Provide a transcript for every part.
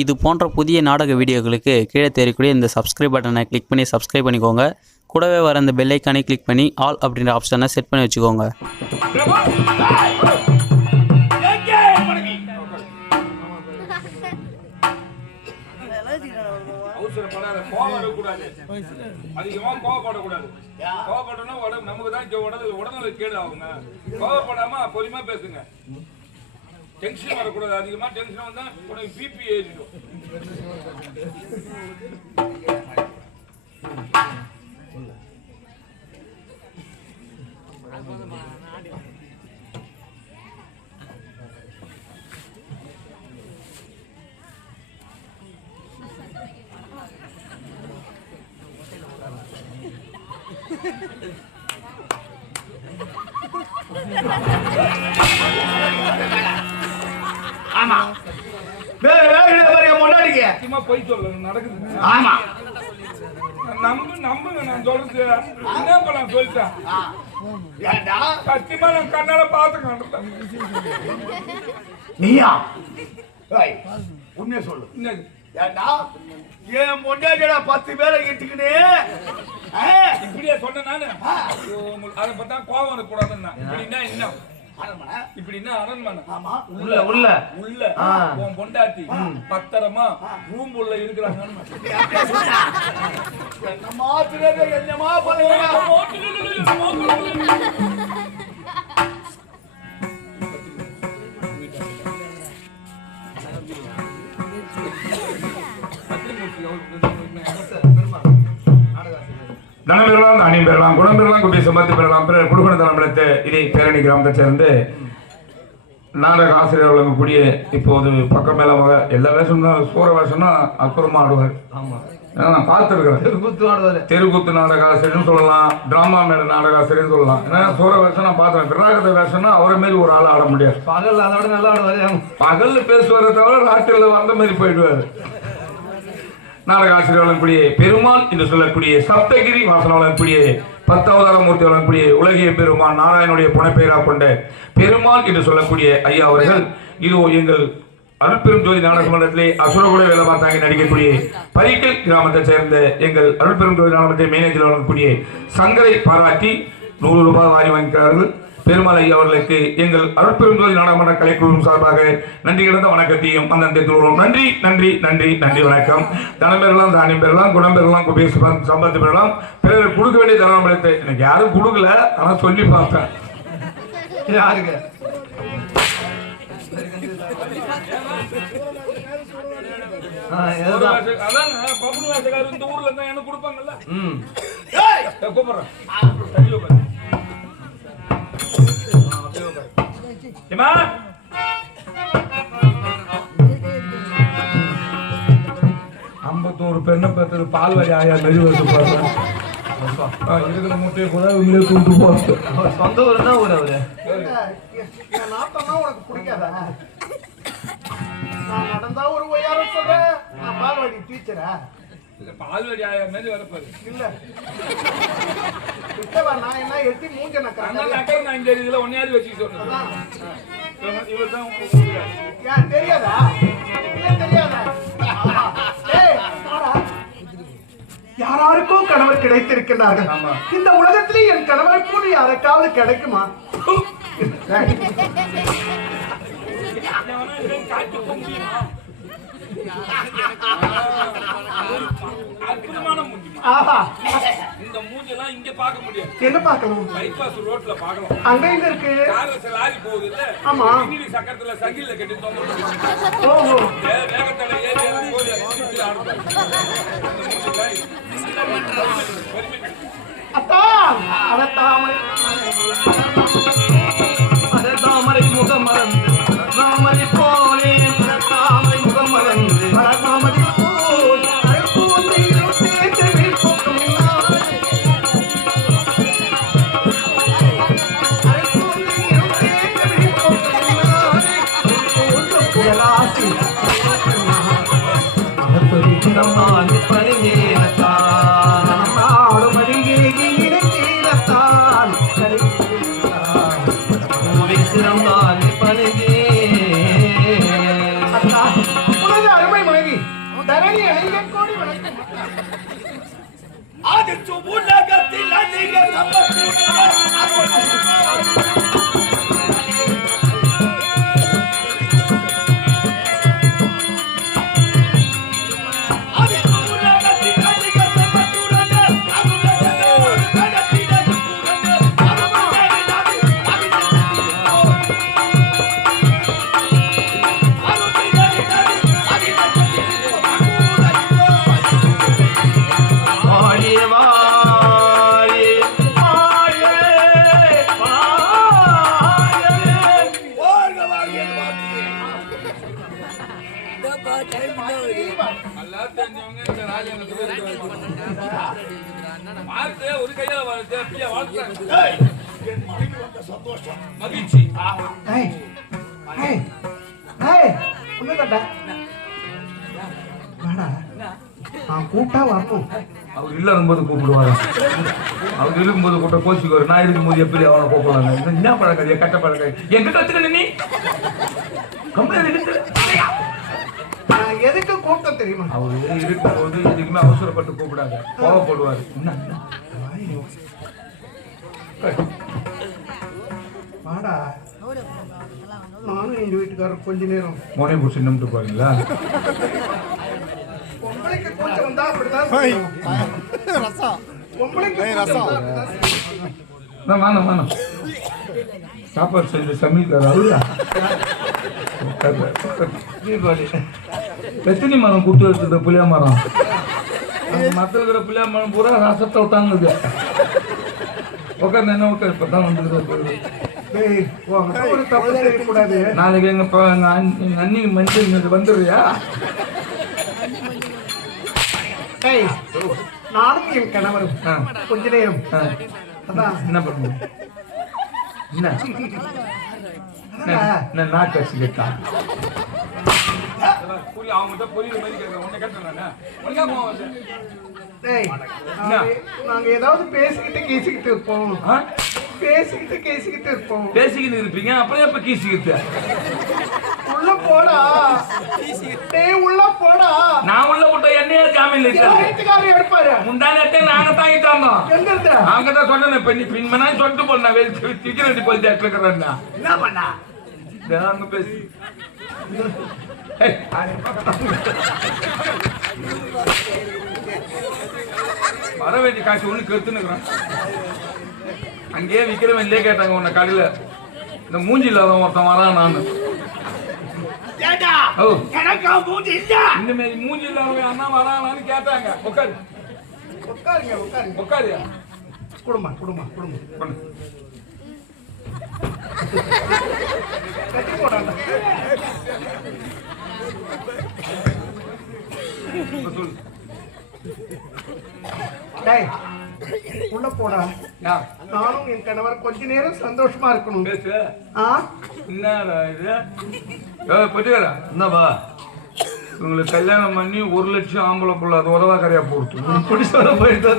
இது போன்ற புதிய நாடக வீடியோக்களுக்கு கீழே தெரியக்கூடிய இந்த சப்ஸ்கிரைப் பட்டனை கிளிக் பண்ணி சப்ஸ்கிரைப் பண்ணிக்கோங்க. கூடவே வர இந்த பெல் ஐக்கானை கிளிக் பண்ணி ஆல் அப்படின்ற ஆப்ஷனை செட் பண்ணி வச்சுக்கோங்க. அதிகமா கோவப்படக்கூடாது. கோவப்பட்டோம்னா நமக்கு தான் உடனே கேடு ஆகுங்க. கோவப்படாம பொறுமையா பேசுங்க. டென்ஷன் வரக்கூடாது. அதிகமா டென்ஷன் வந்தா உனக்கு பிபி ஏறிடும். ஆமா போய் சொல்ல நடக்குது. ஆமா நம்புங்க நான் சொல்றது என்ன நான் சொல்லிட்டேன். சத்தியமா நான் கண்ணால பாத்துக்கேன். நீயா உண்மையை சொல்லு. ஏண்டா என் பொண்டாட்டியோட 10 பேரை கிட்டுக்கிட்டு இப்படியே சொன்ன நானு அதை பார்த்தா கோவம் இருக்கக்கூடாதுன்னா இப்படின்னா என்ன இப்படின்னா அரண்மனை உள்ள உள்ள உள்ள உன் பொண்டாட்டி பத்திரமா ரூம் உள்ள இருக்கிறாங்க. என்னமா பண்ணுங்க தனம் பெறலாம், தானியம் பெறலாம், குணம் பெறலாம், குட்டி சம்பத்தி பெறலாம், பிறர் குடுகுண தனம் பெறத்து. இதை பேரணி கிராமத்தை சேர்ந்து நாடக ஆசிரியர் வழங்கக்கூடிய இப்போது பக்கம் மேலமாக எல்லா வேஷம் தான் சூற வேஷம்னா அற்புதமா ஆடுவார். நான் பார்த்துருக்கிறேன். தெருக்கூத்து நாடக ஆசிரியர்னு சொல்லலாம், டிராமா மேட நாடக ஆசிரியர்னு சொல்லலாம். ஏன்னா சூற வேஷம் நான் பார்த்தேன். பிராகத வேஷம்னா அவரை மாரி ஒரு ஆள் ஆட முடியாது. பகல் அதோட நல்லா ஆடுவாரு. பகல்ல பேசுவதை தவிர ராத்திரில வந்த மாதிரி போயிடுவாரு. நாடக ஆசிரியர் வழங்கக்கூடிய பெருமாள் என்று சொல்லக்கூடிய சப்தகிரி வாசனம் வழங்கக்கூடிய 10 மூர்த்தி வழங்கக்கூடிய உலகிய பெருமான் நாராயணுடைய புனைப்பெயராக கொண்ட பெருமாள் என்று சொல்லக்கூடிய ஐயா அவர்கள் இதோ எங்கள் அருள்பெரும் ஜோதி நாடக மன்றத்திலே அசுரகுட வேலை பார்த்தாங்க நடிக்கக்கூடிய பரிக்கல் கிராமத்தை சேர்ந்த எங்கள் அருள்பெரும் ஜோதி நாடகத்தை மேனேஜர் வழங்கக்கூடிய சங்கரை பாராட்டி 100 ரூபாய் வாரி வாங்கிக்கிறார்கள். பெருமாள் ஐயா அவர்களுக்கு எங்கள் அருட்பெரும் ஜோதி நாடகமன்ற கலைக்குழுவின் சார்பாக நன்றி கிடந்த வணக்கத்தையும் அந்த நன்றி நன்றி நன்றி நன்றி வணக்கம். தனம் பெறலாம், தானியம் பெறலாம், குணம் பெறலாம், குபேச சம்பத்தி பெறலாம், பிறர் கொடுக்க வேண்டிய தனம் அளித்து. எனக்கு யாரும் கொடுக்கல, ஆனா சொல்லி பார்த்தேன். யாருக்கு இந்த ஊர்ல இருந்தா எனக்கு கொடுப்பாங்கல்ல. கூப்பிடுறேன். 51 பெண்ணை பத்து பால் வரி ஆயா மெழுகு இருக்கிற முட்டையை கூட உண்மையிலே தூண்டு போச்சு. சொந்த ஊர் தான் ஊர் அவரு. உனக்கு பிடிக்காதா? நான் நடந்தா ஒரு ஒய்யாரம் சொல்றேன். நான் பால்வாடி டீச்சரா? பால்வாடி ஆயா மாதிரி வரப்பாரு. இல்ல நான் என்ன எட்டி மூஞ்ச நான் இங்க இதுல ஒன்னையாவது வச்சு சொல்றேன். தெரியாதா? தெரியாதா? யாராருக்கும் கணவர் கிடைத்திருக்கிறார்கள். இந்த உலகத்திலே என் கணவரை கூட யாருக்காவது கிடைக்குமா? இந்த மூஞ்செல்லாம் இங்க பார்க்க முடியாது. என்ன பார்க்கணும்? பைபாஸ் ரோட்ல பார்க்கலாம். அங்க எங்க இருக்கு? லாரி போகுது இல்ல? ஆமா. பின்னாடி சக்கரத்துல சங்கில கட்டி தொங்க. ஓஹோ. வேகத்தட ஏறி போய் அத்தா அதத்தாமரை முகம் மறந்து ராமரை போலே தாமரை முகம் மறந்து தாமரை அருமை மனைவி இளைய கோடி வணக்கம். அது சுபுலகத்தில் அதிக மகிழ்ச்சி. ஏய், ஏய், ஏய், உன்னதாண்டா. வாடா. நான் கூப்பிட்டா வரணும். அவர் இல்லாத கூப்பிடுவாரு. அவர் இருக்கும்போது கூட்ட கோச்சிக்குவாரு. நான் இருக்கும்போது எப்படி அவனை கூப்பிடுவாங்க? என்ன பழக்கம்? கட்ட பழக்கம் என்கிட்ட வச்சுக்க நீ நான் எதுக்கு கூப்பிட்ட தெரியுமா? அவரு இருக்கும்போது எதுக்குமே அவசரப்பட்டு கூப்பிடாத, கோவப்படுவாரு. வாடா. நானும் எங்க வீட்டுக்காரர் கொஞ்ச நேரம் மோனை பிடிச்சி நின்று போறீங்களா? பொம்பளைக்கு கூச்சம் வந்தா அப்படிதான் செய்யும். பொம்பளைக்கு கூச்சம் வந்தா அப்படிதான் செய்யும். வாங்க சாப்பாடு செஞ்சு சமைக்கிறார் அவரா? எத்தனை மரம் குத்து வச்சுருந்த புளியா மரம்? மற்ற இருக்கிற புளியா மரம் பூரா ரசத்தை விட்டாங்க. உட்காந்து என்ன உட்காரு இப்பதான் வந்துருக்குது. ஒரு தப்பு செய்யக்கூடாது. நாளைக்கு எங்க அண்ணி மஞ்சள் வந்துடுறியா? நானும் என் கணவரும் கொஞ்ச நேரம் அதான் என்ன பண்ணுவோம்? என்ன நாக்கு வச்சுக்கிட்டா நாங்க ஏதாவது பேசிக்கிட்டு கீசிக்கிட்டு இருப்போம். பேசிக்கிட்டு இருப்போம். பேசிக்கிட்டு இருப்பீங்க. அப்புறம் எப்ப கீசிக்கிட்டு? உள்ள போடா. உள்ள போடா. நான் உள்ள போட்ட என்னையே ஜாமீன் வீட்டுக்காரர் எடுப்பாரு. முந்தானே நாங்க தாங்கிட்டு வந்தோம். எங்க இருந்தா அவங்க தான் சொன்னேன். பின்மனா சொல்லிட்டு போனா திக்கிறேன் போய் இருக்கிறேன்னா என்ன பண்ணா அங்க பேசி வர வேண்டிய காசு ஒண்ணு கெடுத்துனுக்குறேன். அங்கேயே விக்கிறவன் இல்லையே கேட்டாங்க உன்னை கடையில. இந்த மூஞ்சி இல்லாத ஒருத்தன் வரான். நான் இந்த மாதிரி மூஞ்சி இல்லாதவன் அண்ணா வரானான்னு கேட்டாங்க. உட்காருங்க. குடும்பம் கட்டி போடாண்டா. உள்ள போடா. நானும் என் கணவர் கொஞ்ச நேரம் சந்தோஷமா இருக்கணும். என்னவா உங்களுக்கு கல்யாணம் பண்ணி 1 லட்சம் ஆம்பளை புள்ள அது உதவா கரையா போட்டு போயிட்டு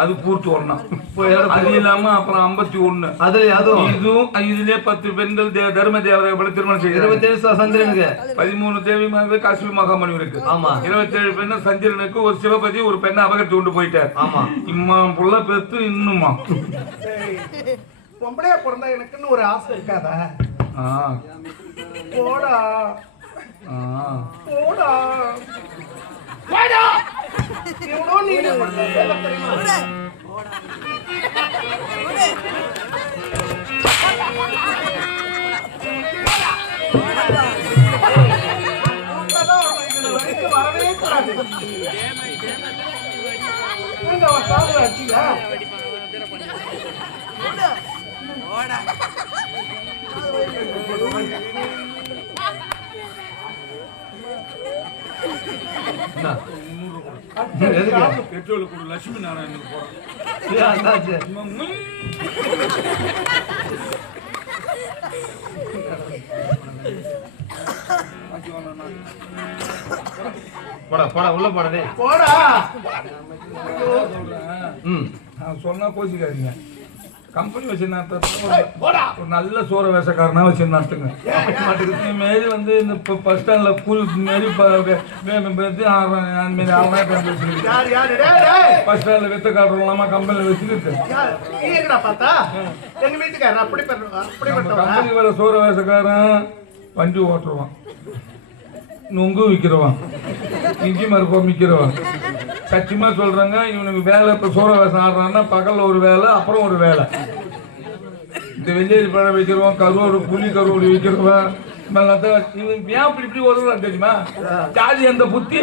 அது பூர்த்தி ஒண்ணாம். அது இல்லாம அப்புறம் 51 இதுவும் இதுலயே 10 பெண்கள் தர்ம தேவரை திருமணம் செய்ய 27 சந்திரனுக்கு 13 தேவிமார்கள் காஷ்மீர் மகாமணி இருக்கு. ஆமா 27 பெண்ணு சந்திரனுக்கு ஒரு சிவபதி ஒரு பெண்ணை அபகரித்து கொண்டு போயிட்டார். ஆமா இம்மா புள்ள பெத்து இன்னுமா பொம்பளையா பிறந்தா எனக்குன்னு ஒரு ஆசை இருக்காதா? போடா போடா போடா. எவ்வளோ நீங்க தெரியுமா? வரவே கூடாது. பெட்ரோல் கூட லட்சுமி நாராயணனுக்கு போறோம். போடா உள்ள போடா போடா. சொன்னா கோச்சிக்காதீங்க. கம்பெனி வச்சு ஏய், போடா. ஒரு நல்ல சோற வேஷக்காரனா வச்சு நடத்துங்க. மாரி வந்து இந்த பஸ் ஸ்டாண்ட்ல கூலி மாரி யார் யார் டேய் டேய் பஸ் ஸ்டாண்ட்ல வித்த காட்டுறோம்லாமா கம்பெனில வச்சுக்கிட்டு யார் நீ எங்கடா பார்த்தா எங்க வீட்டுக்காரர் அப்படி நம்ம கம்பெனி வர சோற வேஷக்காரன் வண்டி ஓட்டுருவான், நுங்கு விற்கிறவான், இஞ்சி மறுப்பம் விற்கிறவான். சத்தியமா சொல்றாங்க, இவனுக்கு வேலை இப்ப சோற வேஷம் ஆடுறான்னா பகல்ல ஒரு வேலை, அப்புறம் ஒரு வேலை. இந்த வெள்ளேரி பழம் வைக்கிறவன், கருவோடு புளி கருவோடு விற்கிறவன், இவன் ஏன் இப்படி இப்படி ஒதுறான் தெரியுமா? ஜாதி அந்த புத்தி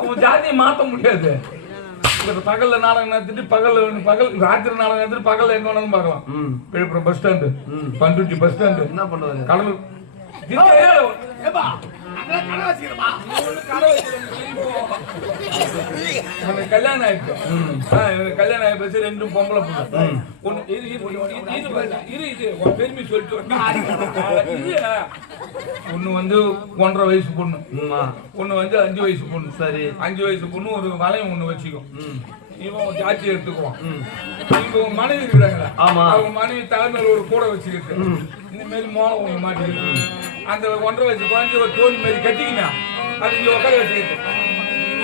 அவன் ஜாதியை மாற்ற முடியாது. பகல்ல நாடகம் நடத்திட்டு பகல் ராத்திரி நாடகம் நடத்திட்டு பகல்ல எங்க வேணாலும் பார்க்கலாம். Villupuram bus stand, Panruti bus stand, என்ன பண்ணுவாங்க கடலூர் கல்யாணம் ஆயிடுச்சு. கல்யாணம் ஆயிடுச்சு. ரெண்டும் பொம்பளை பெருமை சொல்லிட்டு ஒண்ணு வந்து 1.5 வயசு பொண்ணு, ஒண்ணு வந்து 5 வயசு பொண்ணு. சரி, 5 வயசு பொண்ணு ஒரு வளையம் ஒண்ணு வச்சுக்கும். இவன் ஜாட்சி எடுத்துக்குவான். இவங்க மனைவி இருக்கிறாங்களா, அவங்க மனைவி தலைமையில ஒரு கூட வச்சுக்கிட்டு இந்த மாதிரி மோளம் ஒண்ணு மாட்டிக்கிட்டு அந்த 1.5 வயசு குழந்தை ஒரு தோணி மாதிரி கட்டிக்கினா அது இங்க உட்கார வச்சுக்கிட்டு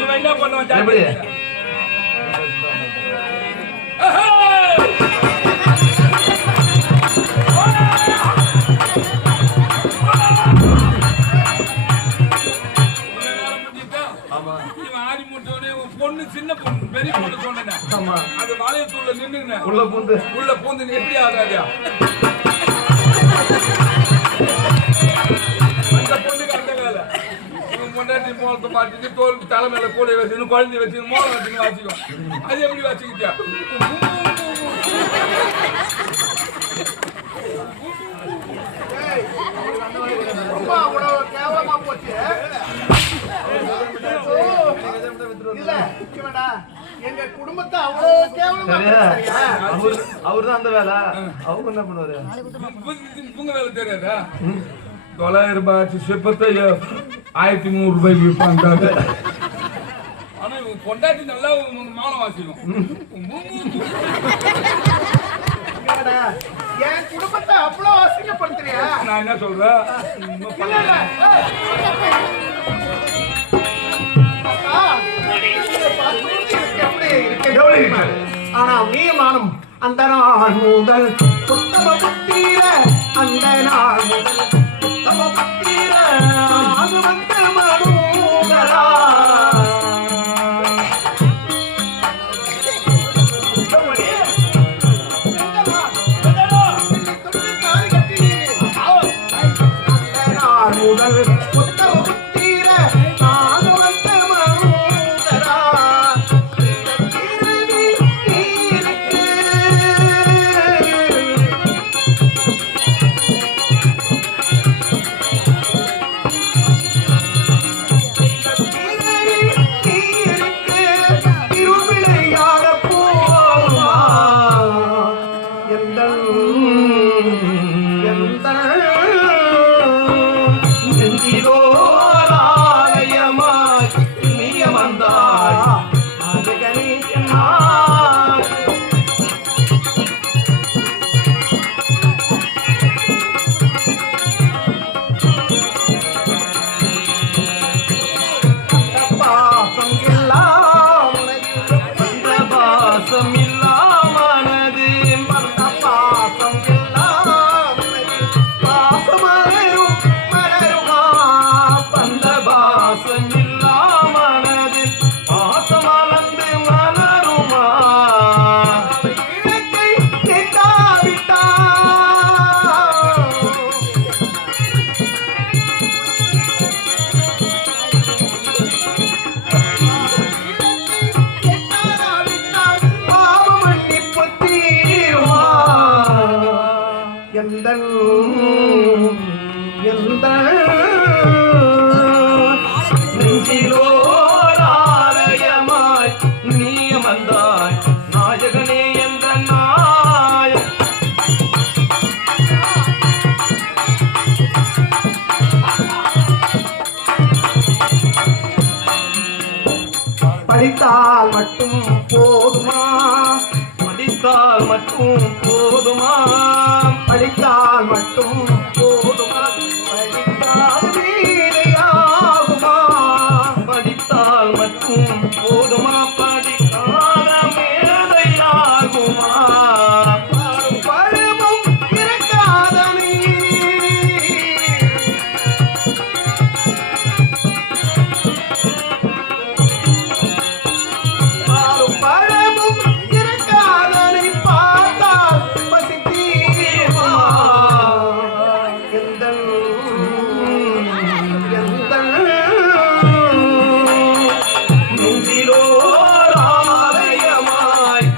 இவன் என்ன பண்ணுவான்? ஜாட்சி பொண்ணு சின்ன பொண்ணு பெரிய பொண்ணு சொன்ன அது வாழையத்தூள்ல நின்று உள்ள பூந்து எப்படி ஆகாது? அந்த பொண்ணுக்கு அந்த வேலை. இவன் முன்னாடி மோளத்தை மாட்டிட்டு தோல் தலைமையில கூட வச்சு குழந்தை வச்சு மோளம் வச்சுன்னு வாசிக்கும். அது எப்படி வாசிக்கிட்டியா? கேவலமா போச்சு. இல்ல எங்க குடும்பத்தை அவ்வளவு கேவலமா அவர்தான் அந்த வேலை. அவங்க என்ன பண்ணுவாரு? இவங்க வேலை தெரியாதா? 900 ரூபாய் சிப்பத்தை 1300 ரூபாய்க்கு விற்பாங்க. ஆனா இவங்க பொண்டாட்டி நல்லா மானம் வாசிக்கும். என் குடும்பத்தை அவ்வளவு அசிங்கப்படுத்துறியா? நான் என்ன சொல்றேன்? ஆனா நீமானம் அந்த நாள் முதல் உத்தம புத்திர அந்த நாள் முதல் உத்தம புத்திர அது வந்த மனோகரா முதல் உத்தம புத்திர அது வந்த மனோகரா படித்தால் மட்டும் போதுமா? படித்த படித்தால் மட்டும் போதுமா படித்தால் மட்டும் போதுமா படித்தால் வீணையாகுமா படித்தால் மட்டும் போதுமா படிக்காத மேதையாகுமா பழமும் இருக்காத நீ பழமும் இருக்காத நீ பார்த்தால் பசி தீருமா எந்தன் நெஞ்சிலோர் ஆலயமாய்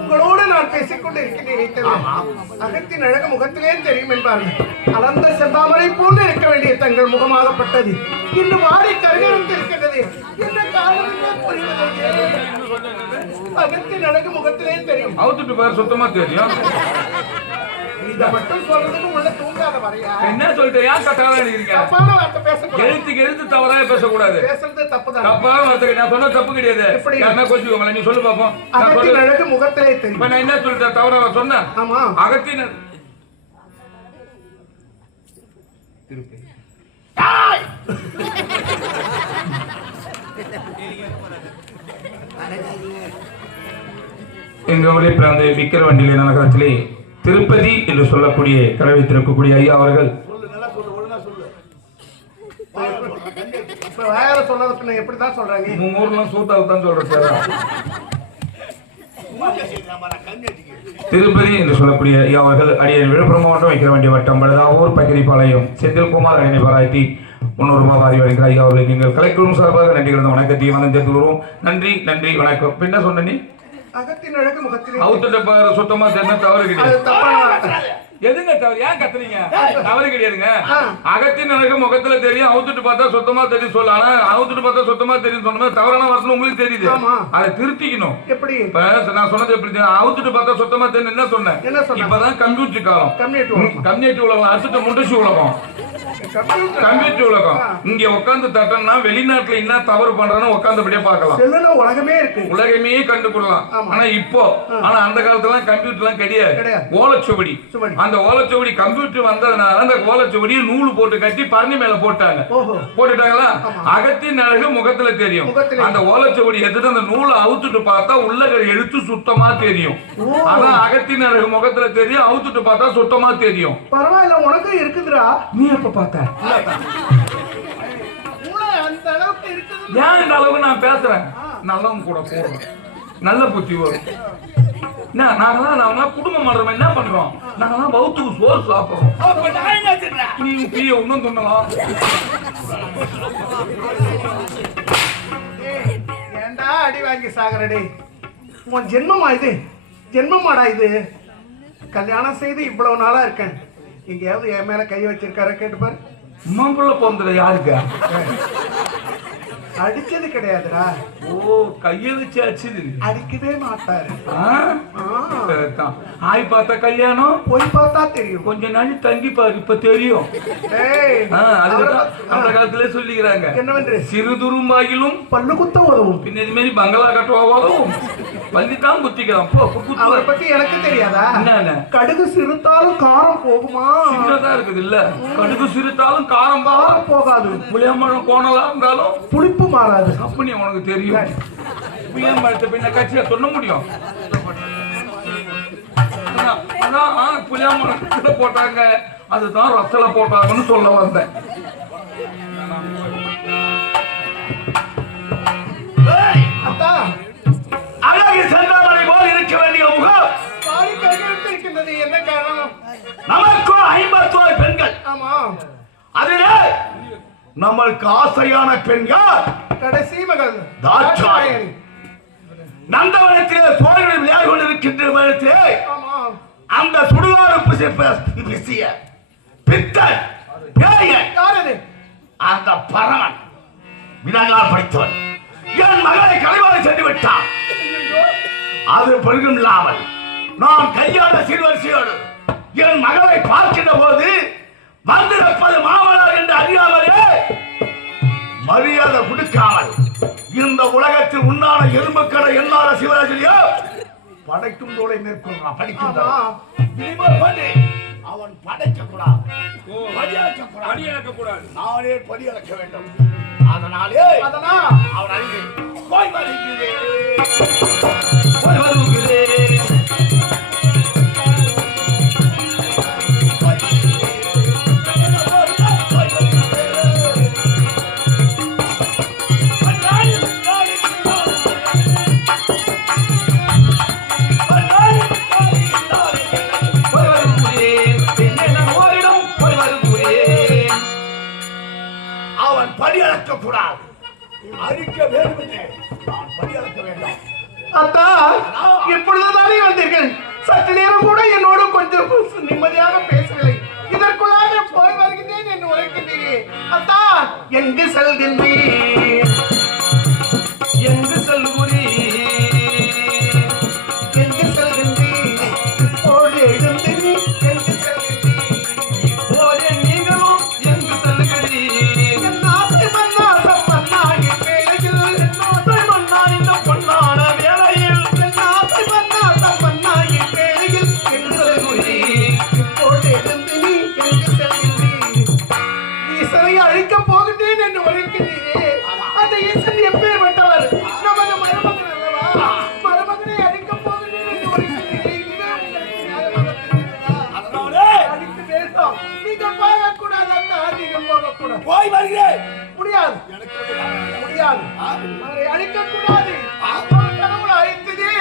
உங்களோடு நான் பேசிக் கொண்டிருக்கிறேன். அகத்தின் அழகு முகத்திலே தெரியும் என்பார்கள். அலந்த செந்தாமரை போன்று இருக்க வேண்டிய தங்கள் முகமாகப்பட்டது இன்று மாறி கருகிழந்து இருக்கின்றது. என்ன காரணம் என்று புரிவதில்லை. அகத்தின் அழகு முகத்திலே தெரியும். அவுத்துட்டு பாரு, சுத்தமா தெரியும். இதை மட்டும் சொல்றதுக்கு உள்ள தூங்காத வரையா என்ன சொல்லிட்டு ஏன் கட்டாளா இருக்கீங்க? தப்பான வார்த்தை பேசக்கூடாது. எழுத்துக்கு எழுத்து தவறா பேசக்கூடாது. பேசுறது தப்புதான். தப்பான வார்த்தை நான் சொன்ன தப்பு கிடையாது. எப்படி? யாருன்னா கோச்சுக்கோங்களேன், நீ சொல்லு பாப்போம். நான் அகத்தின் சொல்ல அழகு முகத்திலே தெரியும். இப்ப நான் என்ன சொல்லிட்டேன்? தவறா சொன்னேன். ஆமா. அகத்தின் திருப்பி எங்க ஊரில் பிறந்த விக்கிரவண்டியிலே நகரத்திலே திருப்பதி என்று சொல்லக்கூடிய கடவை திறக்கக்கூடிய ஐயா அவர்கள் இப்ப வேற சொன்னதுக்கு நான் எப்படிதான் சொல்றாங்க? உங்க ஊர்ல சூத்தாவுக்கு தான் சொல்றேன் சார். திருப்பதி என்று சொல்லக்கூடிய ஐயா அவர்கள் அடியன் விழுப்புரம் மாவட்டம் வைக்கிற வேண்டிய வட்டம் பழுதாவூர் பக்கிரிப்பாளையம் செந்தில்குமார் அணினை பாராட்டி 300 ரூபாய் வாரி வருகிறார் ஐயா அவர்களுக்கு எங்கள் கலைக்குழுவும் சார்பாக நன்றி கலந்த வணக்கத்தை வணங்கி வருவோம். நன்றி நன்றி வணக்கம். இப்ப என்ன சொன்ன நீ? அகத்தின் அழகு முகத்திலே அவுத்துட்ட பாரு, சுத்தமா தெரிஞ்சா தவறு அது கிடையாது. தப்பான வார்த்தை. எதுங்க தவறு? ஏன் கத்துறீங்க? தவறு கிடையாதுங்க. அகத்தின் அழகு முகத்துல தெரியும், அவுத்துட்டு பார்த்தா சுத்தமா தெரியும் சொல்ல. ஆனா அவுத்துட்டு பார்த்தா சுத்தமா தெரியும் சொன்ன தவறான வார்த்தை உங்களுக்கு தெரியுது. ஆமா. அதை திருத்திக்கணும். எப்படி? இப்ப நான் சொன்னது எப்படி தெரியும்? அவுத்துட்டு பார்த்தா சுத்தமா தெரியும் என்ன சொன்னேன்? என்ன சொன்ன? இப்பதான் கம்ப்யூட்டர் காலம். கம்யூனிட்டி உலகம், அடுத்த முண்டசி உலகம், கம்ப்யூட்டர் உலகம். இங்க உட்கார்ந்து தட்டனா வெளிநாட்டுல என்ன தவறு பண்றேன்னு உட்கார்ந்தபடியே பார்க்கலாம். செல்லுல உலகமே இருக்கு. உலகமே கண்டுகொள்ளலாம். ஆனா இப்போ அந்த காலத்துல கம்ப்யூட்டர் எல்லாம் கிடையாது. ஓலைச்சுவடி. அந்த ஓலைச்சுவடி கம்ப்யூட்டர் வந்ததுனால அந்த ஓலைச்சுவடியை நூல் போட்டு கட்டி பரணி மேல போட்டாங்க. போட்டுட்டாங்களா? அகத்தின் அழகு முகத்துல தெரியும். அந்த ஓலைச்சுவடி எடுத்து அந்த நூலை அவுத்துட்டு பார்த்தா உள்ள எழுத்து சுத்தமா தெரியும். அதான் அகத்தின் அழகு முகத்துல தெரியும், அவுத்துட்டு பார்த்தா சுத்தமா தெரியும். பரவாயில்ல, உனக்கு இருக்குதுடா. நீ எப்ப பார்த்த? அந்த அளவுக்கு இருக்குது. ஏன் இந்த அளவுக்கு நான் பேசுறேன்? நல்லவங்க கூட போறோம், நல்ல புத்தி வரும். நாங்கெல்லாம் குடும்பம் பண்றோம், என்ன பண்றோம்? நாங்கெல்லாம் பௌத்துக்கு சோறு சாப்பிடுறோம். நீ தீய ஒன்னும் துண்ணலாம். ஏண்டா அடி வாங்கி சாகரடே? உன் ஜென்மமா இது? ஜென்மமாடா இது? கல்யாணம் செய்து இவ்வளவு நாளா இருக்கேன். எங்கேயாவது என் மேல கை வச்சிருக்கார கேட்டு பாரு. மாப்பிள்ள போந்தது யாருக்கு? அடிச்சது கிடையாதுடா. ஓ, கைய வச்சு அடிச்சது. அடிக்கவே மாட்டாரு. ஆய் பார்த்தா கல்யாணம், போய் பார்த்தா தெரியும். கொஞ்ச நாள் தங்கி பாரு, இப்ப தெரியும். அந்த காலத்திலே சொல்லிக்கிறாங்க, என்னவென்று? சிறு துரும்பாகிலும் பல்லு குத்த உதவும். பின்ன இது மாதிரி பங்களா கட்டுவாவும் பள்ளித்தான் குத்திக்கலாம். அவரை பத்தி எனக்கு தெரியாதா? என்ன? கடுகு சிறுத்தாலும் காரம் போகுமா? சின்னதா இருக்குது இல்ல, கடுகு சிறுத்தாலும் காரம் போகாது. புளியம்பழம் கோணலா இருந்தாலும் புளிப்பு மாறாது. அப்படி உனக்கு தெரியும். புளியம்பழத்தை பின்ன கட்சியா சொல்ல முடியும். அதான் புளியம்பழத்துல போட்டாங்க, அதுதான் ரசல போட்டாங்கன்னு சொல்ல வந்தேன். அழகு செந்தாமரை போல் இருக்க வேண்டிய முகம் இருக்கின்றது. என்ன காரணம்? நமக்கு 51 பெண்கள். ஆமா. அதிலே நம்மளுக்கு ஆசையான பெண்கள் கடைசி மகள் தாட்சாயணி. நந்தவனத்திலே சோழர்கள் விளையாடி கொண்டிருக்கின்ற நேரத்திலே அந்த சுடுகாடு பிசிய பித்தன் பேயன் அந்த பரமன் வினாங்கால் படித்தவன் என் மகளை கலைவாரி சென்று விட்டான். அது பெருகும் இல்லாமல் நான் கையாள சீர்வரிசையோடு என் மகளை பார்க்கின்ற போது வந்திருப்பது மாமனார் என்று அறியாமலே மரியாதை கொடுக்காமல் இந்த உலகத்தில் உன்னான எறும்புக்கடை என்னார சிவராஜிலியோ படைக்கும் தோலை மேற்கொள்றான் படிக்கின்றான் அவன் படைக்க கூடாது படியளக்க கூடாது நானே படியளக்க வேண்டும் அதனாலே அவன் அருகே போய் வருகிறேன் படியளக்க கூடாது அழிக்க வேண்டும் படியளக்க வேண்டாம் அத்தா எப்பொழுதுதானே வந்தீர்கள் சற்று நேரம் கூட என்னோடு கொஞ்சம் நிம்மதியாக பேசவில்லை இதற்குள்ளாக போய் வருகின்றேன் என்று உரைக்கின்றீர்கள் அத்தா எங்கு செல்கின்றீர் எங்கு செல்கிறீர் எங்கு செல்கின்றீர் இப்போது எழுந்தீர் எங்கு செல்கின்றீர் இப்போது நீங்களும் எங்கு செல்கிறீர் போய் வருகிறேன் முடியாது முடியாது அவரை அழிக்க கூடாது கடவுளை அழித்ததே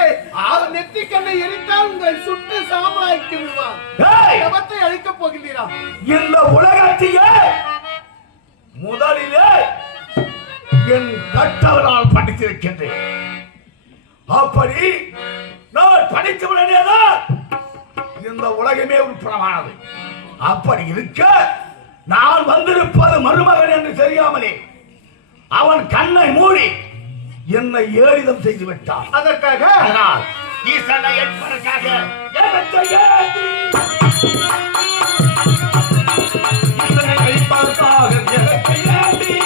அவர் நெத்தி கண்ணை எரித்தால் உங்கள் சுட்டு சாம்பலாக்கி விடுவார் எவத்தை அழிக்கப் போகிறீரா இந்த உலகத்தையே முதலிலே என் கட்டவரால் படித்திருக்கின்றேன் அப்படி நான் படிக்க முடியாதா இந்த உலகமே உட்புறமானது அப்படி இருக்க நான் வந்திருப்பது மருமகன் என்று தெரியாமலே அவன் கண்ணை மூடி என்னை ஏறிதம் செய்து விட்டான் அதற்காக அதனால் ஈசனை என்பதற்காக எனக்கு ஏறி ஈசனை கழிப்பதற்காக எனக்கு ஏறி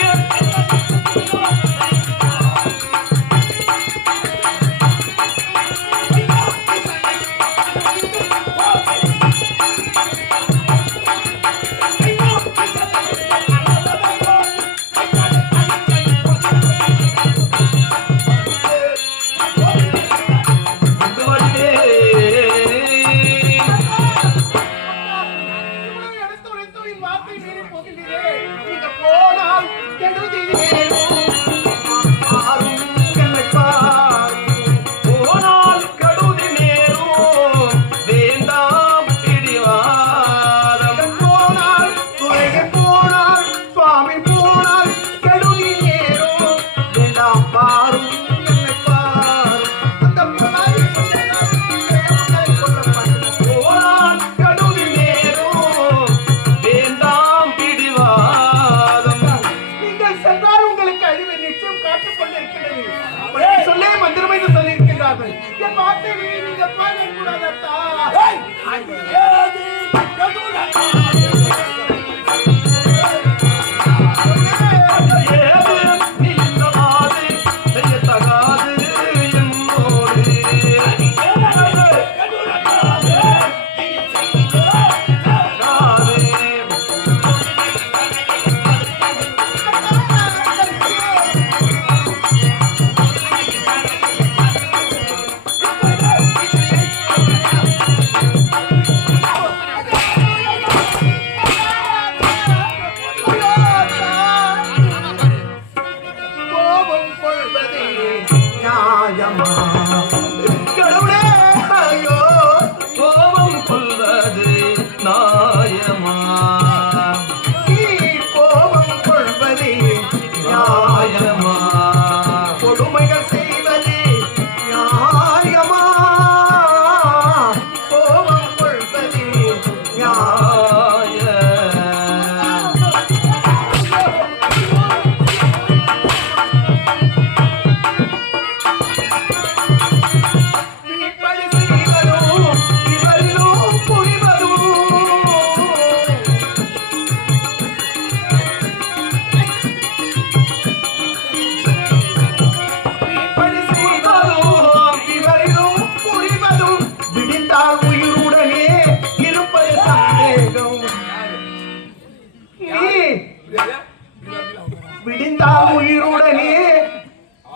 விடிந்தால் உயிருடனே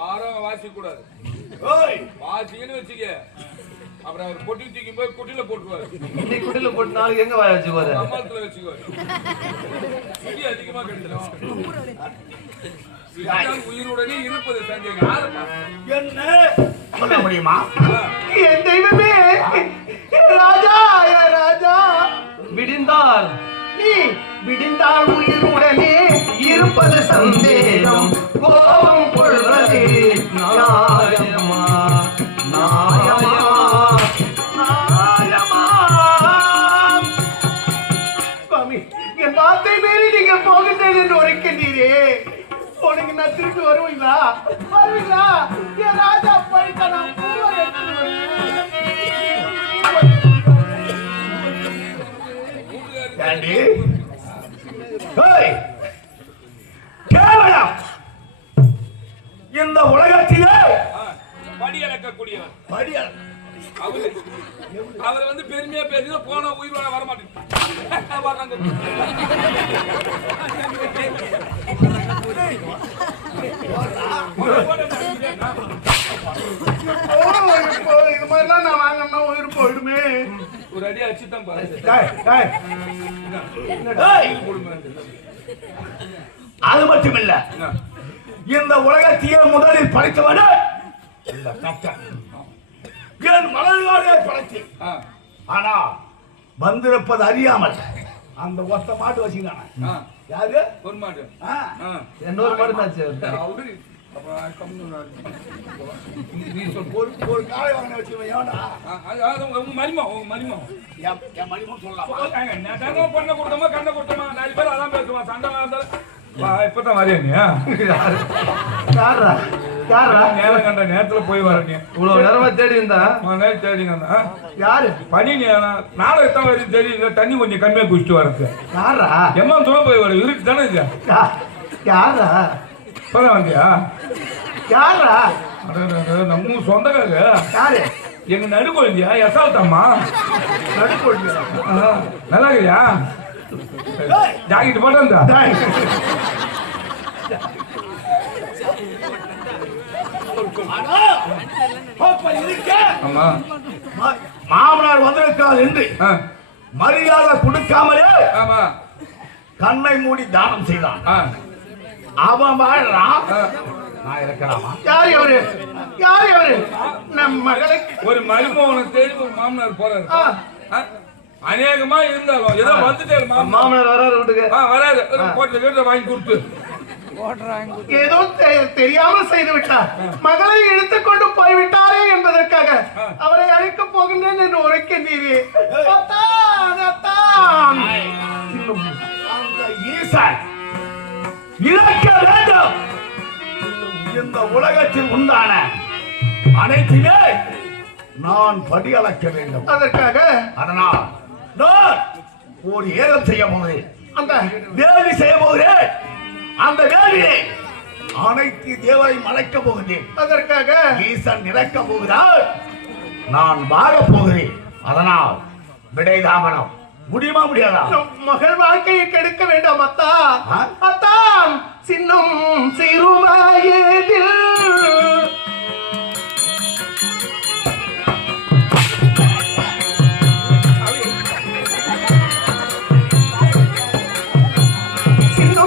ஆரம் வாசிக்க கூடாது. வாசிக்கன்னு வச்சுக்க, அப்புறம் அவர் பொட்டி தூக்கி போய் குட்டில போட்டுவாரு. இன்னைக்கு குட்டில போட்டு நாளைக்கு எங்க வாய வச்சுக்குவாரு? அம்மாத்துல வச்சுக்குவாரு. சுடி அதிகமா கிடைச்சிடும். உயிருடனே இருப்பது சந்தேகம். என்ன சொல்ல முடியுமா? என் தெய்வமே, என் ராஜா, என் ராஜா, விடிந்தால் நீ விடிந்தால் உயிருடனே இருப்பது சந்தேகம், கோபம் கொள்வது நியாயமா நியாயமா நியாயமா? சுவாமி, என் வார்த்தை மீறி நீங்க போகின்றேன் என்று உரைக்கின்றீரே, உனக்கு நான் திருப்பி வருவீங்களா? வருவீங்களா? என் ராஜா போயிட்டா நான் பூவை எடுத்துட்டு வருவேன். ஏண்டி? ஏய், கேவலம்! இந்த உலகத்திலே படி அளக்கக்கூடியவர் படி அவர் வந்து பெருமையா பேசுனா போன உயிரோட வரமாட்டேன். இது மாதிரிலாம் நான் வாங்கினா உயிர் போயிடுமே. ஒரு அடி அடிச்சுதான் பாரு. டேய், டேய். டேய், அது மட்டும் இல்ல, இந்த உலகத்தையே முதலில் படைத்தவன இந்த கப்டன் என் மலர்காலே படைத்தேன். ஆனா வந்திருப்பது அறியாமல் அந்த ஒத்த மாட்டு வச்சுக்கான யாரு ஒரு மாட்டு இன்னொரு மாடு தாச்சு. ஒரு காலை வாங்கின வச்சுக்கோங்க. மரிமா என் மணிமும் சொல்லலாம். பண்ண கொடுத்தோமா கண்ணை கொடுத்தோமா 4 பேர் அதான் பேசுவான். சண்டை இருந்தாலும் இப்பதான் வரையா நீ? யாரா யாரா நேரம் கண்ட நேரத்துல போய் வர நீ. இவ்வளவு நேரமா தேடி இருந்தா தேடிங்க. யாரு பனி நீ நாடகத்தான் வரையும் தெரியும். தண்ணி கொஞ்சம் கம்மியா குடிச்சிட்டு வரது. யாரா எம்மா தூரம் போய் வர இருக்கு தானே இது. யாரா இப்பதான் வந்தியா? யாரா நம்ம சொந்தக்காரு யாரு? எங்க நடுக்குழந்தையா எசால்தாம்மா. நடுக்கொள்ளியா? நல்லா இருக்கியா? ஜாக்கெட் போட்டா ஆமா மாமனார் வந்திருக்காது என்று மரியாதை கொடுக்காமலே ஆமா கண்ணை மூடி தானம் செய்தான். அவன் வாழ்றான், நான் இருக்கலாமா? யார் அவரு? யார் அவரு? நம் மகளை ஒரு மருமகனை தேடி ஒரு மாமனார் போறாரு. அநேகமா இருந்தாலும் ஏதோ வந்துட்டாரு மாமனார் வராரு வீட்டுக்கு. வராது. போட்டு வீட்டை வாங்கி கொடுத்து ஏதோ தெரியாமல் செய்து விட்டார். மகளை இழுத்துக் கொண்டு போய்விட்டாரே என்பதற்காக அவரை அழைக்க போகின்றேன் என்று உரைக்கின்றீரே. அத்தான், அத்தான். அந்த ஈசன் இழக்க வேண்டும். இந்த உலகத்தில் உண்டான அனைத்துமே நான் படியளக்க வேண்டும். அதற்காக அதனால் நான் ஒரு ஏலம் செய்ய போகிறேன். அந்த வேலி செய்ய போகிறேன். அந்த வேலியை அனைத்து தேவரை மலைக்க போகிறேன். அதற்காக ஈசன் இறக்க போகிறார், நான் வாழ போகிறேன். அதனால் விடைதாமனம் முடியுமா முடியாதா? நம் மகள் வாழ்க்கையை கெடுக்க வேண்டாம் அத்தா. ஆ? அத்தான், சின்னம் சிறுவயதில் சிறு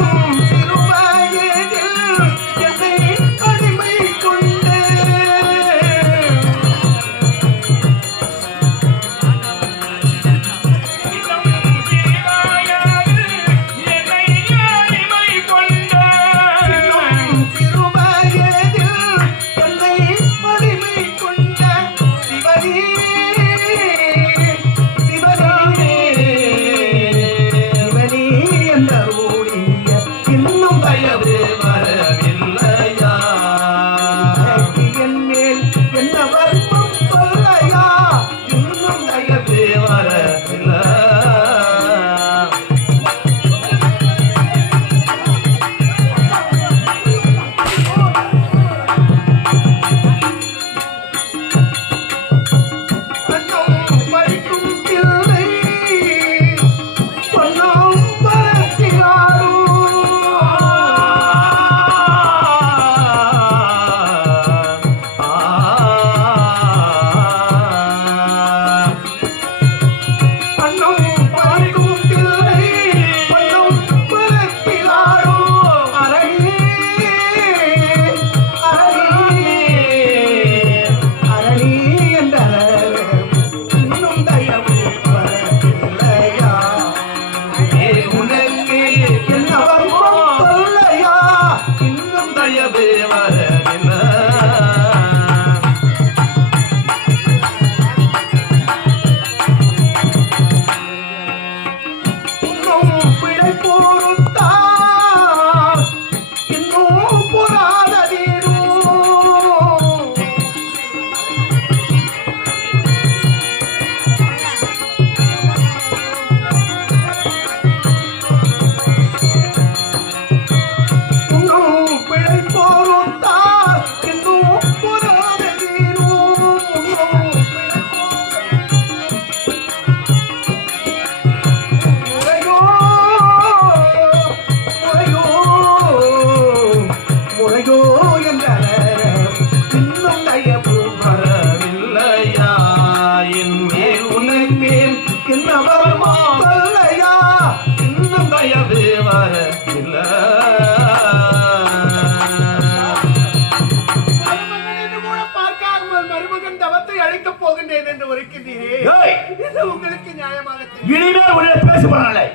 பேசப்படவில்லை.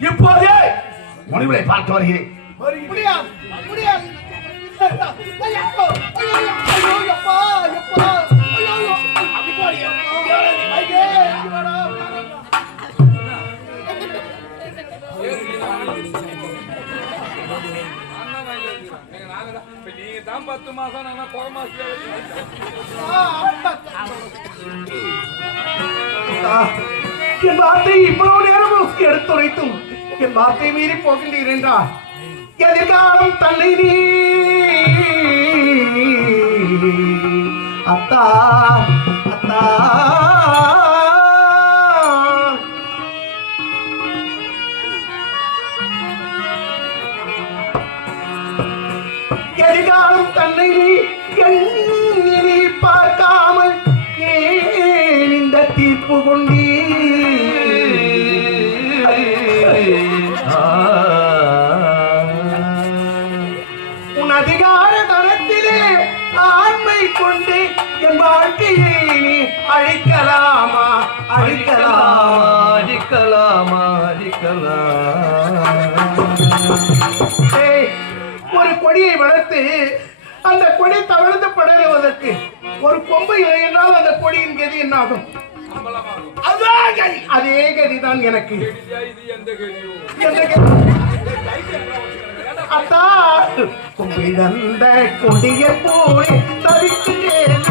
இப்போதே முனிவரை பார்த்து வருகிறேன். முடியாது முடியாது ஐயோ ஐயோ ஐயோ அப்பா அப்பா ஐயோ ஐயோ ஐயே ஐயோடா நீங்க தான் 10 மாசம் நாங்க கோர மாசம் என் வார்த்தை இவ்வளவு நேரம் எடுத்துரைத்தும் என் வார்த்தை மீறி போகின்றீர் என்றார் எதிர்காலம் தன்னை நீ அத்தா அத்தா எதிர்காலம் தன்னை நீ எண்ணி பார்க்காமல் ஏன் இந்த தீர்ப்பு கொண்டீ உன் அதிகார தனத்திலே ஆண்மை கொண்டு என் வாழ்க்கையை நீ அழிக்கலாமா அழிக்கலாமா அழிக்கலாமா ஒரு கொடியை வளர்த்து அந்த கொடி தவழ்ந்து படருவதற்கு ஒரு கொம்பு இல்லை என்றால் அந்த கொடியின் கதி என்னாகும்? அதே கதிதான் எனக்கு. அத்தா கும்பிழந்த கொடிய போய் தவிக்கிறேன்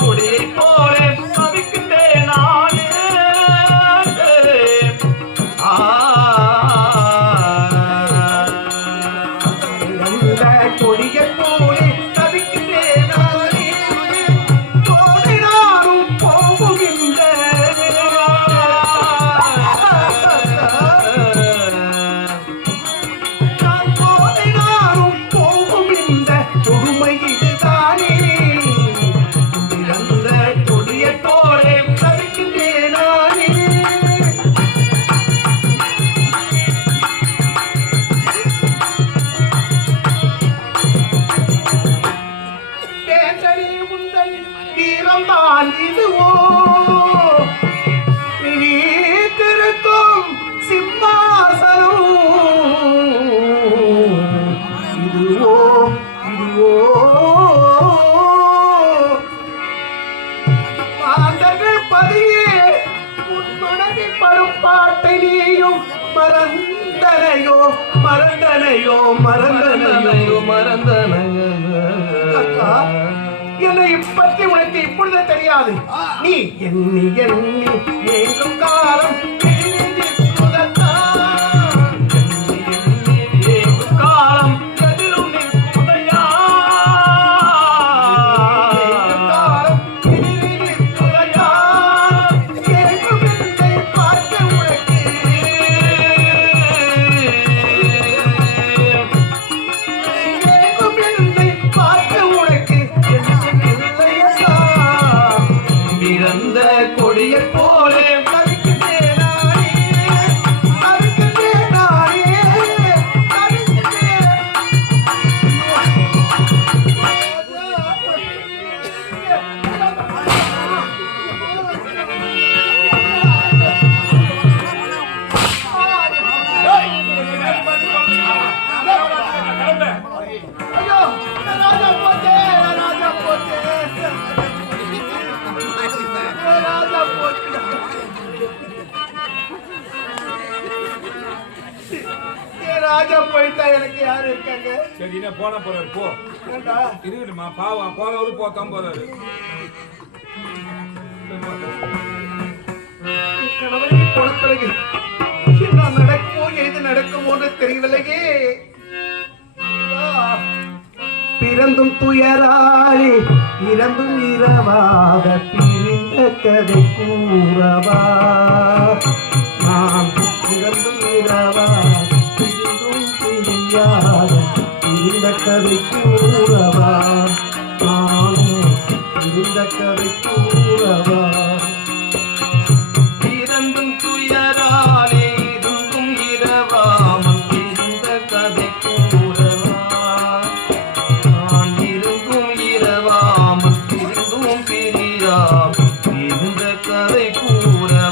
கொடியை போல தவிக்கின்றேன் நானே கொடிய போல தவிக்கின்றேன் நானே கோடினாரும் போகுகின்ற இதுவோ நீத்திருக்கும் சிம்மாசனம் இதுவோ இதுவோ மாந்தர்கள் பதியே உன் மனதில் படும் பாட்டை நீயும் மறந்தனையோ மறந்தனையோ மறந்தனையோ மறந்தனையோ என்னை பற்றி உனக்கு இப்பொழுது தெரியாது. நீ எண்ணி எண்ணி ஏங்கும் காலம் காலம் எதிரும் நிற்குதையா ஏங்கும் என்னை பார்க்க உனக்கு ஏங்கும் என்னை பார்க்க உனக்கு பிறந்த கொடிய போல ராஜா போயிட்டா எனக்கு யாரு இருக்காங்க? சரி என்ன போன போறாரு போ இருக்குமா பாவம் போறவரு போத்தான் போறாரு. கணவனை போன பிறகு என்ன நடக்குமோ எது நடக்குமோன்னு தெரியவில்லையே. பிறந்தும் துயராளி இறந்தும் இரவாத பிரிந்த கதை கூறவா நான் பிறந்தும் இரவா பிரிந்த கதை கூறவா நானும் பிரிந்த கதை கூறவா பிறந்தும் துயராலே இருந்தும் இரவாமல் பிரிந்த கதை கூறவா நான் இருந்தும் இரவாமல் பிரிந்தும் பிரியாமல் பிரிந்த கதை கூறவா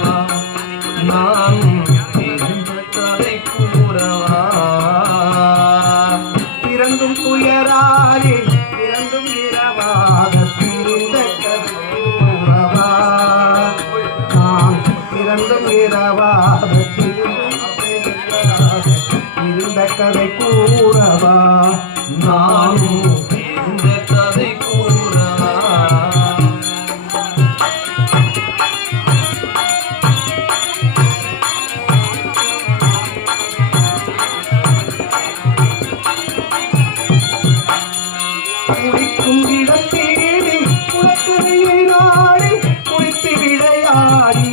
இருந்த கதை கூறவா நானும் இந்த கதை கூறவா குளிக்கும் இடம் தேடி குளக்கரையை நாடி குளித்து விளையாடி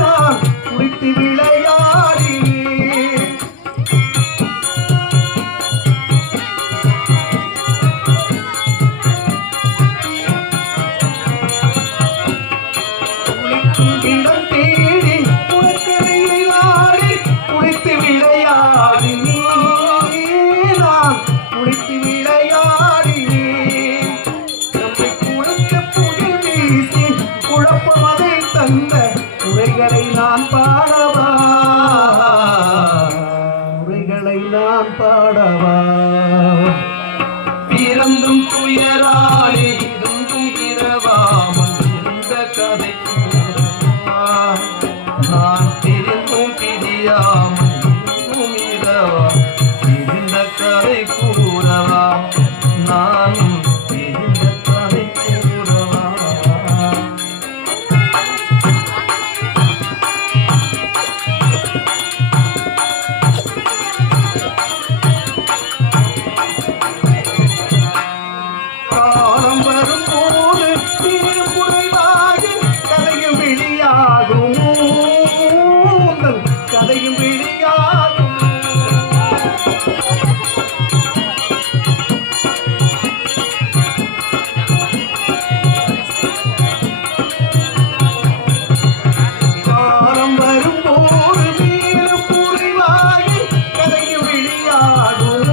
நான் குளித்து விளையாடி குளிக்கும் இடம் தேடி குளக்கரையை நாடி குளித்து விளையாடி நான் குளித்து விளையாடினேன் நம்மை குளிக்க புயல் வீசி குழப்பமதை தந்த உரைகளை நான் பாடவா உரைகளை நான் பாடவா பிறந்தும் துயராளி இருந்தும் இரவாமல் இருந்த கதை கூறவா நான் பிரிந்தும் பிரியாமல் இருந்தும் இரவா இருந்த கதை கூறவா நானும் இருந்த கதை கூறவா காலம் வரும்போது குறைவாகி கதையும் வெளியாகும் உந்தன் கதையும் வெளியாகும் காலம் வரும்போது மேலும் குறைவாகி கதையும் வெளியாகும்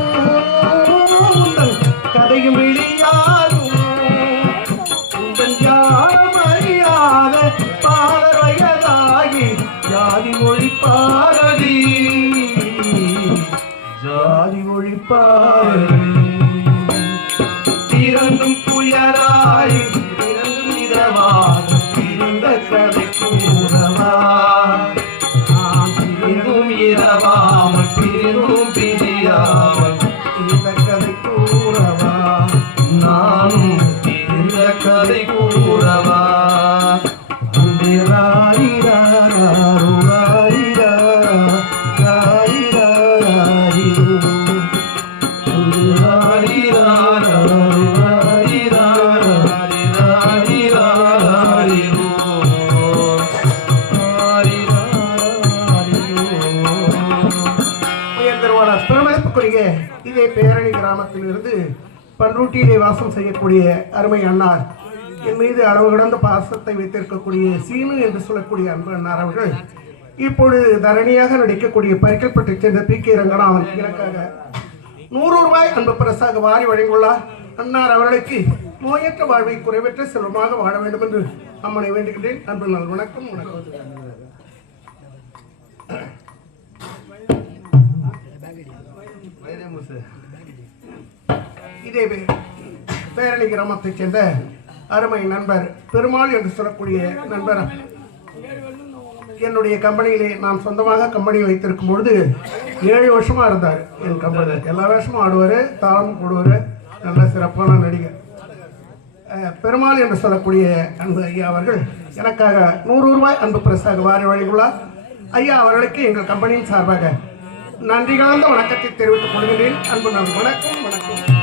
உந்தன் கதையும் வெளியாகும் உந்தன் யாரும் அறியாத பாலவயதாகி ஜாதி மொழி பாரதி ஜாதி மொழி பாரதி பிறந்தும் துயராய் பிறந்தும் இரவாக பிரிந்த கதை கூறவா நான் பிரிந்தும் இரவாமல் பிரிந்தும் பிரியாமல் இந்த கதை கூறவா நானும் இந்த கதை கூறவா பெருமதிப்புக்குரிய இதே பேரணி கிராமத்திலிருந்து பன்ருட்டியிலே வாசம் செய்யக்கூடிய அருமை அண்ணார் என் மீது அளவு கடந்த பாசத்தை வைத்திருக்கக்கூடிய சீனு என்று சொல்லக்கூடிய அன்பு அண்ணார் அவர்கள் இப்பொழுது தரணியாக நடிக்கக்கூடிய பரிக்கல்பட்டைச் சேர்ந்த பி கே ரங்கநாதன் எனக்காக 100 ரூபாய் அன்பு பரிசாக வாரி வழங்கியுள்ளார். அன்னார் அவர்களுக்கு நோயற்ற வாழ்வை குறைவற்ற செல்வமாக வாழ வேண்டும் என்று அம்மனை வேண்டுகின்றேன். அன்பு நல் வணக்கம். இதே பேரணி கிராமத்தைச் சேர்ந்த அருமை நண்பர் பெருமாள் என்று சொல்லக்கூடிய நண்பர் என்னுடைய கம்பெனியிலே நான் சொந்தமாக கம்பெனி வைத்திருக்கும் பொழுது 7 வருஷமா இருந்தார். என் கம்பெனி எல்லா வருஷமும் ஆடுவார், தாளம் போடுவார், நல்ல சிறப்பான நடிகர். பெருமாள் என்று சொல்லக்கூடிய அன்பு ஐயா அவர்கள் எனக்காக 100 ரூபாய் அன்பு பரிசாக வாரி வழங்கியுள்ளார். ஐயா அவர்களுக்கு எங்கள் கம்பெனியின் சார்பாக நன்றி கலந்த வணக்கத்தை தெரிவித்துக் கொள்கிறேன். அன்பு நல் வணக்கம்.